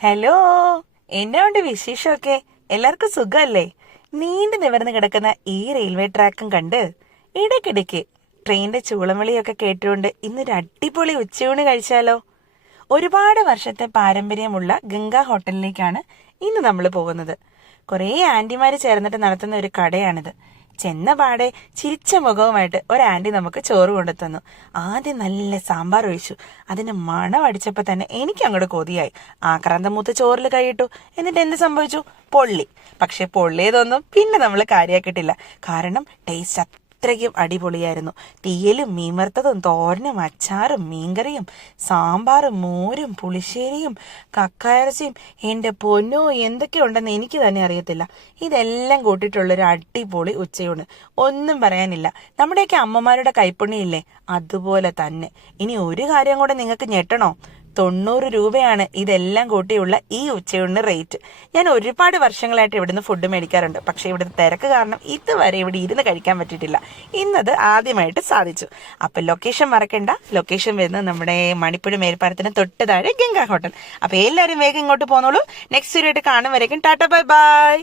Hello, എന്നാ ഉണ്ട് വിശേഷമൊക്കെ? എല്ലാവർക്കും സുഖമല്ലേ? നീണ്ടു നിവർന്ന് കിടക്കുന്ന ഈ റെയിൽവേ ട്രാക്കും കണ്ട് ഇടയ്ക്കിടയ്ക്ക് ട്രെയിനിന്റെ ചൂളംവിളിയൊക്കെ കേട്ടുകൊണ്ട് ഇന്നൊരു അടിപൊളി ഉച്ചയൂണ് കഴിച്ചാലോ? ഒരുപാട് വർഷത്തെ പാരമ്പര്യമുള്ള ഗംഗാ ഹോട്ടലിലേക്കാണ് ഇന്ന് നമ്മൾ പോകുന്നത്. കുറേ ആന്റിമാര് ചേർന്നിട്ട് നടത്തുന്ന ഒരു കടയാണിത്. ചെന്ന പാടെ ചിരിച്ച മുഖവുമായിട്ട് ഒരു ആന്റി നമുക്ക് ചോറ് കൊണ്ടുതന്നു. ആദ്യം നല്ല സാമ്പാർ ഒഴിച്ചു. അതിന് മണം അടിച്ചപ്പോ തന്നെ എനിക്ക് അങ്ങോട്ട് കൊതിയായി. ആക്രാന്തം മൂത്ത് ചോറിൽ കൈയിട്ടു. എന്നിട്ട് എന്ത് സംഭവിച്ചു? പൊള്ളി. പക്ഷെ പൊള്ളിയതൊന്നും പിന്നെ നമ്മൾ കാര്യാക്കിയിട്ടില്ല. കാരണം ടേസ്റ്റ് അത്രയ്ക്കും അടിപൊളിയായിരുന്നു. തീയലും മീൻ വറുത്തതും തോരനും അച്ചാറും മീൻകറിയും സാമ്പാറും മോരും പുളിശ്ശേരിയും കക്കയിറച്ചിയും എന്റെ പൊന്നോ എന്തൊക്കെയുണ്ടെന്ന് എനിക്ക് തന്നെ അറിയത്തില്ല. ഇതെല്ലാം കൂട്ടിയിട്ടുള്ളൊരു അടിപൊളി ഉച്ചയൂണ്. ഒന്നും പറയാനില്ല. നമ്മുടെയൊക്കെ അമ്മമാരുടെ കൈപ്പുണ്യില്ലേ, അതുപോലെ തന്നെ. ഇനി ഒരു കാര്യം കൂടെ നിങ്ങൾക്ക് ഞെട്ടണോ? 90 രൂപയാണ് ഇതെല്ലാം കൂട്ടിയുള്ള ഈ ഉച്ചയൂണിന് റേറ്റ്. ഞാൻ ഒരുപാട് വർഷങ്ങളായിട്ട് ഇവിടുന്ന് ഫുഡ് മേടിക്കാറുണ്ട്. പക്ഷെ ഇവിടുത്തെ തിരക്ക് കാരണം ഇതുവരെ ഇവിടെ ഇരുന്ന് കഴിക്കാൻ പറ്റിയിട്ടില്ല. ഇന്നത് ആദ്യമായിട്ട് സാധിച്ചു. അപ്പൊ ലൊക്കേഷൻ മറക്കണ്ട. ലൊക്കേഷൻ വരുന്നത് നമ്മുടെ മണിപ്പുഴ മേൽപ്പാലത്തിന് തൊട്ട് താഴെ ഗംഗാ ഹോട്ടൽ. അപ്പൊ എല്ലാവരും വേഗം ഇങ്ങോട്ട് പോന്നോളൂ. നെക്സ്റ്റ് വീഡിയോ ആയിട്ട് കാണും വരേക്കും ടാറ്റ ബൈ ബൈ.